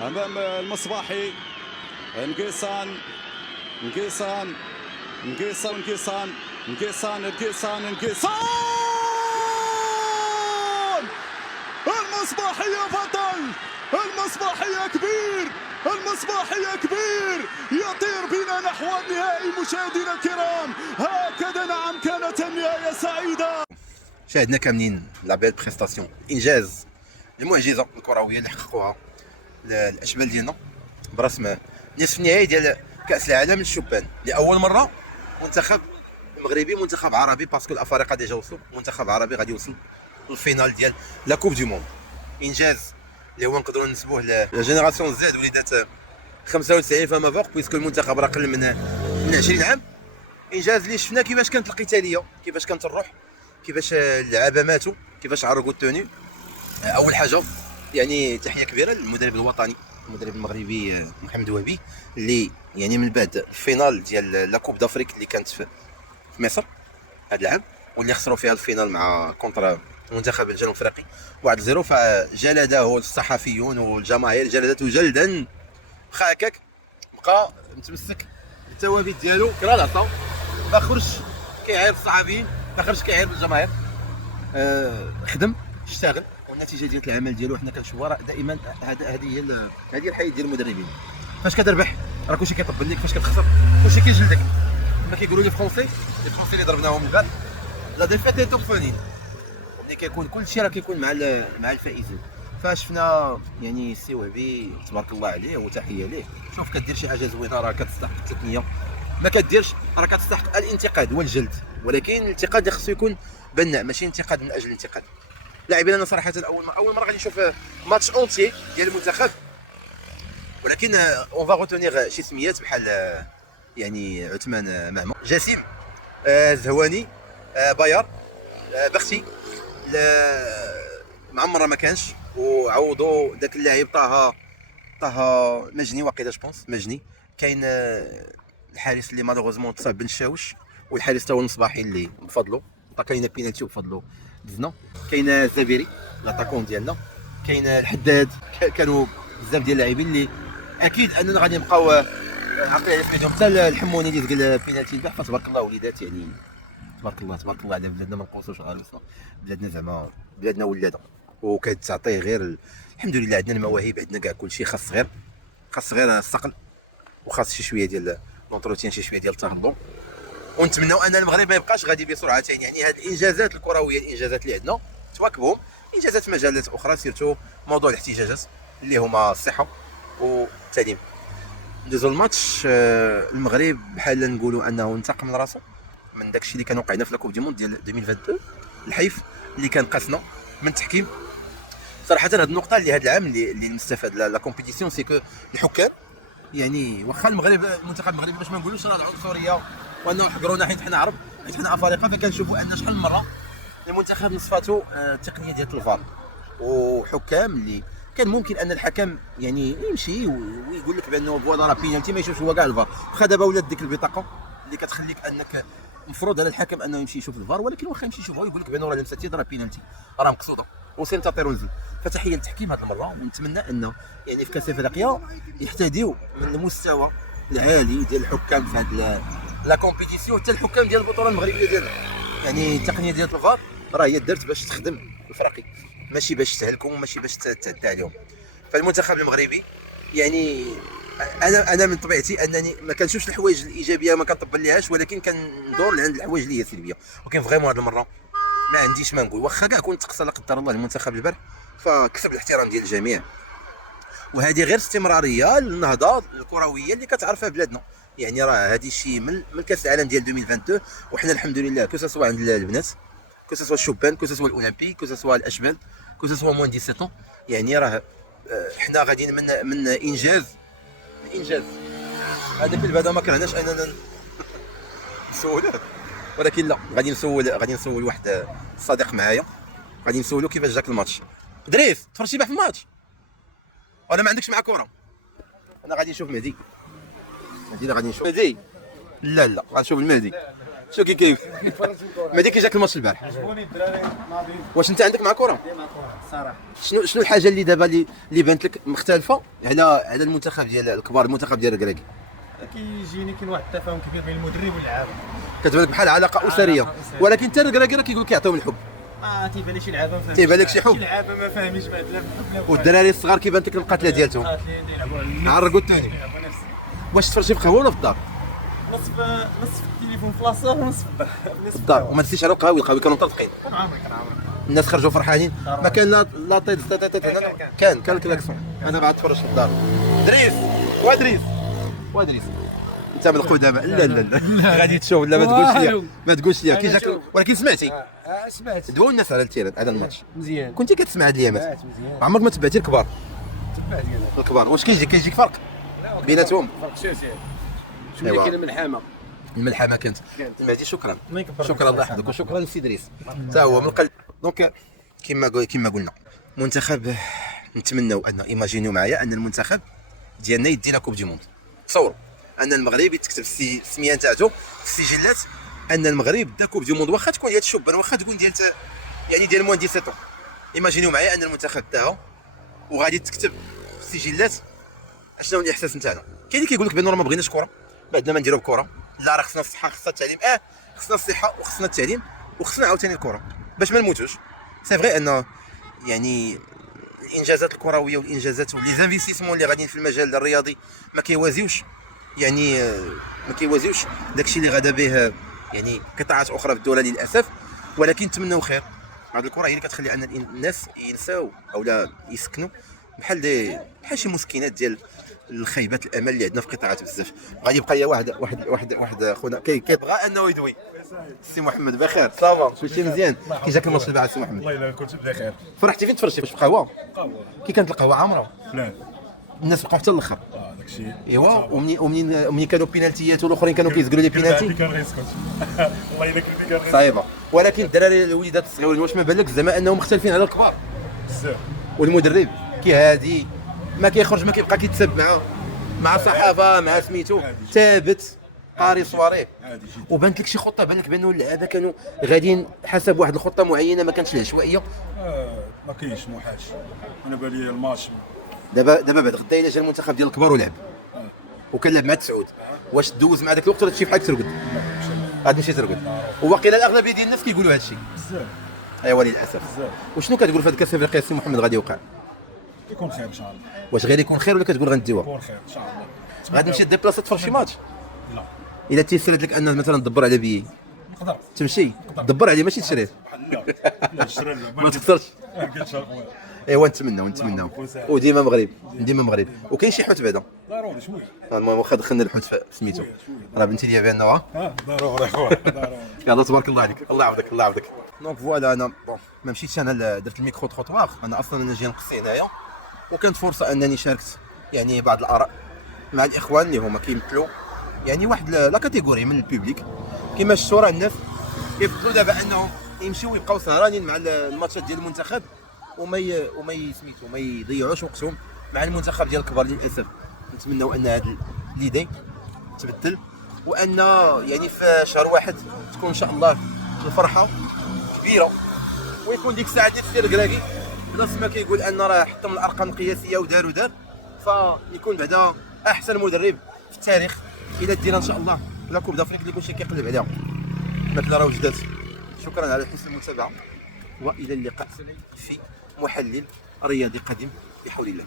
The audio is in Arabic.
امام المصباحي. نقيصان نقيصان نقيصان نقيصان نقيصان نقيصان نقيصان. المصباحي يا بطل، المصباحي يا كبير، المصباحي يا كبير، يطير بنا نحو النهائي. مشاهدينا الكرام، هكذا نعم كانت النهاية سعيدة. شاهدنا كاملين لا بيل بريستاسيون، انجاز المعجزه الكرويه اللي حققوها الاشبال ديالنا برسم نصف النهائي ديال كاس العالم للشبان لاول مره. منتخب مغربي، منتخب عربي، باسكو الافارقه ديجا وصلوا، منتخب عربي غادي يوصل للفينال ديال لا كوب دي موند. انجاز اللي هو نقدروا نسبوه لجينيراسيون زد وليدات 95 فما فوق، بويسكو المنتخب راه قل من 20 عام. انجاز اللي شفنا كيفاش كانت القتاليه، كيفاش كانت الروح، كيفاش اللعابه ماتوا، كيفاش عرقوا التوني. اول حاجه يعني تحيه كبيره للمدرب الوطني، المدرب المغربي محمد وهبي، اللي يعني من بعد الفينال ديال لا كوب دافريك اللي كانت في مصر هذا العام، واللي خسروا فيها الفينال مع كونترا المنتخب الجنوب افريقي 1-0، فجلده الصحفيون والجماهير جلدته جلدا. واخا هكاك بقى متمسك بالثوابت ديالو، كرا العصا، ما خرجش كيعاير الصحفيين، ما خرجش كيعاير الجماهير. خدم، اشتغل، والنتيجه ديال العمل ديالو حنا كنشوفوها دائما. هذه الحياه ديال المدربين، فاش كتربح راه كلشي كيطبل لك، فاش كتخسر كلشي كيجلدك. كما كيقولوا لي فرونسي اللي ضربناهم البال، لا ديفيت اي فونين. ملي كيكون كلشي راه كيكون مع الفائزين. فشفنا يعني السي وهبي تبارك الله عليه وتحيه ليه. شوف كدير شي حاجه زوينه راه كتستحق التثنيه، ما كديرش راه كتستحق الانتقاد والجلد، ولكن الانتقاد اللي خصو يكون بناء، ماشي انتقاد من اجل الانتقاد. لاعبين انا صراحه اول مره غادي نشوف ماتش اونتي ديال المنتخب، ولكن اون فا روتونيغ شي سميات بحال يعني عثمان معمر، جسيم، زهواني، بايار، بختي، معمر ما كانش، وعوضوا داك اللاعب طه مجني واقيلا جوبونس مجني. كاين الحارس اللي مالوغوزمون تصاب بن شاوش، والحارس تا هو المصباحي اللي بفضلو كاينه بينالتي وبفضلو دزنا. كاين الزبيري لاطاكون ديالنا، كاين الحداد، كانوا بزاف ديال اللاعبين اللي اكيد اننا غادي نبقاو عاقلين على سميتهم. حتى الحموني اللي دق بينالتي البارح، فتبارك الله وليدات يعني تبارك الله تبارك الله على بلادنا. ما نقوسوش غالوسنا، بلادنا زعما بلادنا ولاده، وكتعطيه غير الحمد لله. عندنا المواهب، عندنا كاع كلشي، خاص غير الصقل، وخاص شي شويه ديال لونتروتيان، شي شويه ديال التهضم. ونتمنوا ان المغرب ما يبقاش غادي بسرعتين. يعني هذه الانجازات الكرويه، الانجازات اللي عندنا تواكبهم انجازات في مجالات اخرى، سيرتو موضوع الاحتجاجات اللي هما الصحه والتعليم. ندوزو الماتش. المغرب بحال نقولوا انه انتقم من راسو من داكشي اللي كان وقعنا في لاكوب دي موند ديال 2022، الحيف اللي كان قاسنا من التحكيم. صراحه هذه النقطه اللي هذا العام اللي نستفاد لا كومبيتيسيون، سي كو الحكام يعني واخا المنتخب المغربي باش ما نقولوش راه العنصريه وانه حقرونا حيت حنا عرب، حيت حنا افارقه، فكنشوفوا ان شحال من مره المنتخب نصفاتو التقنيه ديال الفار وحكام اللي كان ممكن ان الحكم يعني يمشي ويقول لك بانه فوالا راه بينالتي، ما يشوفش هو كاع الفار. واخا دابا ولات ديك البطاقه اللي كتخليك انك المفروض على الحكم انه يمشي يشوف الفار، ولكن واخا يمشي يشوفها ويقول لك بانه راه لمسات يد، راه بينالتي، راه مقصوده وسينتا تيروزي. فتحيه للتحكيم هذه المره، ونتمنى انه يعني في كاس افريقيا يحتديوا من المستوى العالي ديال الحكام في هذه لا كومبيتيسيون، حتى الحكام ديال البطوله المغربيه ديالنا. يعني التقنيه ديال الفار راه هي دارت باش تخدم الفريق، ماشي باش تهلكهم وماشي باش تعتدى عليهم. فالمنتخب المغربي يعني انا من طبيعتي انني ما كنشوفش الحوايج الايجابيه، ما كنطبل ليهاش، ولكن كندور لعند الحوايج اللي هي سلبيه. ولكن فريمون هذه المره ما عنديش ما نقول، واخا كاع كنت تقصى لا قدر الله المنتخب البارح، فكسب الاحترام ديال الجميع. وهذه غير استمراريه للنهضه الكرويه اللي كتعرفها بلادنا. يعني راه هذه شيء من كاس العالم ديال 2022، وحنا الحمد لله كو سوا عند البنات، كو سوا الشبان، كو سوا الاولمبي، كو سوا الاشبال، كو سوا موان 17، يعني راه حنا غاديين من انجاز لانجاز. هذاك البدا ما كرهناش اننا نسولوه، ولكن لا، غادي نسول واحد صديق معايا، غادي نسولو كيفاش جاك الماتش. دريس تفرجتي في الماتش ولا ما عندكش مع كره؟ انا غادي نشوف مهدي اللي غادي نشوف مهدي. لا غنشوف المهدي. شو كيف ما ديك جاك الماتش البارح؟ عجبوني الدراري ناضيين واش انت عندك مع كره؟ ديما كره الصراحه. شنو الحاجه اللي دابا اللي بانت لك مختلفه على المنتخب ديال الكبار، المنتخب ديال الكراكي؟ كيجيني كاين واحد التفاهم كبير بين المدرب واللاعب. كتبان لك بحال علاقه اسريه، علاقة أسرية. ولكن حتى الكراكي راه كيقول لك يعطيهم الحب. تيبان لي شي لعابه ما فاهمينش. تيبان لك شي حب. شي لعابه ما فاهمينش بعد لا الحب لا والدراري الصغار كيبان لك القتله ديالتهم قاتلين يلعبوا على النفس. عرقوا الثاني. يلعبوا نفس واش تفرجتي في قهوه ولا في الدار؟ نصف التليفون في لاصه ونصف في الدار، وما نسيتش على القهاوي كانوا مطلقين، كان عامر الناس خرجوا فرحانين، ما كان لا طيط هنا، كان الكلاكسون. انا بعد تفرجت في الدار. دريس وادريس انت من القدامى. لا غادي تشوف. لا ما تقولش لي كي جاك، ولكن سمعتي سمعت دوا الناس على التيران على الماتش. مزيان. كنتي كتسمع هاد الايامات، مزيان. عمرك ما تبعتي الكبار؟ تبعت كذا الكبار واش كيجيك فرق بيناتهم؟ فرق شاسع. أيوا. شويه كاين الملحمه. الملحمه كانت. كانت. مهدي شكرا الله يكبر شكرا الله يحفظك، وشكرا لسي دريس حتى هو من القلب. دونك كما قلنا منتخب، نتمنوا ان ايماجينيو معايا ان المنتخب ديالنا يدي لا كوب دي موند. تصوروا ان المغرب يتكتب السميه نتاعته في السجلات ان المغرب دا كوب دي موند، واخا تكون ديال الشبان، واخا تكون ديال موان 17. ايماجينيو معايا ان المنتخب داها وغادي تكتب في السجلات. اشنو هو الاحساس نتاعنا؟ كاين اللي كيقول لك بان راه ما بغيناش كره، بعدنا ما نديرو بكره، لا راه خصنا الصحه خصنا التعليم، خصنا الصحه وخصنا التعليم وخصنا عاوتاني الكره باش ما نموتوش. سي فري ان يعني الانجازات الكرويه والانجازات ولي زانفيستيسمون اللي غاديين في المجال الرياضي ما كيوازيوش، يعني ما كيوازيوش داكشي اللي غادا به يعني قطاعات اخرى في الدوله للاسف. ولكن نتمنوا خير. هذه الكره هي اللي كتخلي ان الناس ينساو او لا يسكنوا بحال شي مسكنات ديال الخيبات الامل اللي عندنا في قطاعات بزاف. غادي يبقى واحد خونا كيبغى انه يدوي. سي محمد بخير صافا ماشي مزيان؟ كي جاك الماتش البارح سي محمد؟ والله الا كنت بخير. فرحتي فين تفرجتي؟ في قهوه؟ كي كانت القهوه عامره فلان الناس بقاو حتى الاخر. داكشي ايوا ومنين كانوا بينالتيات والاخرين كانوا كيزقلوا لي بينالتي كان غيسكت. والله الا كان غيسكت صايبه. ولكن الدراري الوليدات الصغيرين واش ما بالك زعما انهم مختلفين على الكبار؟ بزاف. والمدرب كي هادي ما كيخرج، ما كيبقى كيتسب مع صحافه مع سميتو ثابت قاري صواريه. عادي جدا. وبانت لك شي خطه، بان لك بانه اللعابه كانوا غاديين حسب واحد الخطه معينه، ما كانتش العشوائيه. ما كاينش موحاش. انا بالي الماتش دابا بعد غدا الا جا المنتخب ديال الكبار ولعب وكان لعب مع السعود، واش دوز مع ذاك الوقت ولا تمشي بحالك ترقد؟ غادي تمشي ترقد. وواقيلا الاغلبيه ديال الناس كيقولوا هذا الشيء. بزاف ايوا للاسف. وشنو كتقول في هذا الكاس الافريقيا سي محمد غادي يوقع؟ يكون خير ان شاء الله. واش غير يكون خير ولا كتقول غنديوها؟ يكون خير ان شاء الله. غادي تمشي ديبلاصي تفرج شي ماتش؟ لا الا تيسرت لك ان مثلا تدبر على بيي نقدر. تمشي تدبر عليه ماشي تشريه. لا شرا ما تخسرش. ما كاينش اخويا. ايوا نتمناو وديما مغرب وكاين شي حوت بعدا. ضروري شويه. المهم واخا دخلنا الحوت في سميتو راه بنتي ديال بانه ضروري اخويا ضروري. يلا تبارك الله عليك. الله يعاودك. دونك فوالا انا ما مشيتش انا درت الميكرو تروطوار، انا اصلا انا جاي نقصي هنايا، وكانت فرصه انني شاركت يعني بعض الاراء مع الاخوان اللي هما كيمثلوا يعني واحد لا كاتيجوري من البوبليك. كما شفتوا راه الناس كيفضلوا دابا انهم يمشيو ويبقاو سهرانين مع الماتشات ديال المنتخب وما يضيعوش وقتهم مع المنتخب ديال الكبار. للاسف نتمنوا ان هذه ليدي تبدل، وان يعني في شهر واحد تكون ان شاء الله الفرحه كبيره، ويكون ديك الساعه ديال السير الكراكي بلاص ما كيقول ان راه حطم الارقام القياسيه ودار فيكون بعدا احسن مدرب في التاريخ الى دينا ان شاء الله لا كوب دافريك اللي كلشي كيقلب عليها مثل راه وجدات. شكرا على حسن المتابعه والى اللقاء في محلل رياضي قديم بحول الله.